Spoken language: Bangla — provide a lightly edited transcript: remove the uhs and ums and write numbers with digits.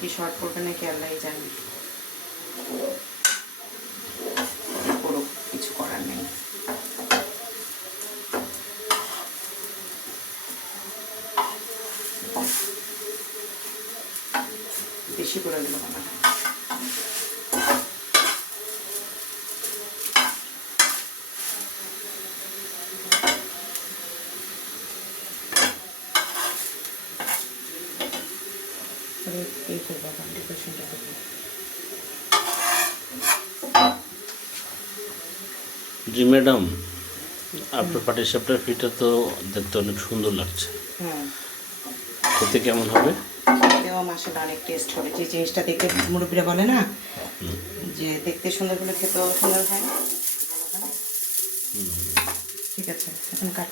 কি শর্ট পড়বে নাকি আল্লাহই জানে, করুক, কিছু করার নেই। বেশি করে দিল বানানো। জি ম্যাডাম, আপনার পাটিসাপটার ফিটা তো দেখতে অনেক সুন্দর লাগছে। হ্যাঁ, খেতে কেমন হবে? খেতেও মাসাল্লাহ অনেক টেস্ট হবে। যে জিনিসটা দেখতে মুরব্বীরা বলে না যে দেখতে সুন্দর হলে খেতেও সুন্দর হয়, ভালো হয়। ঠিক আছে, এখন কাট।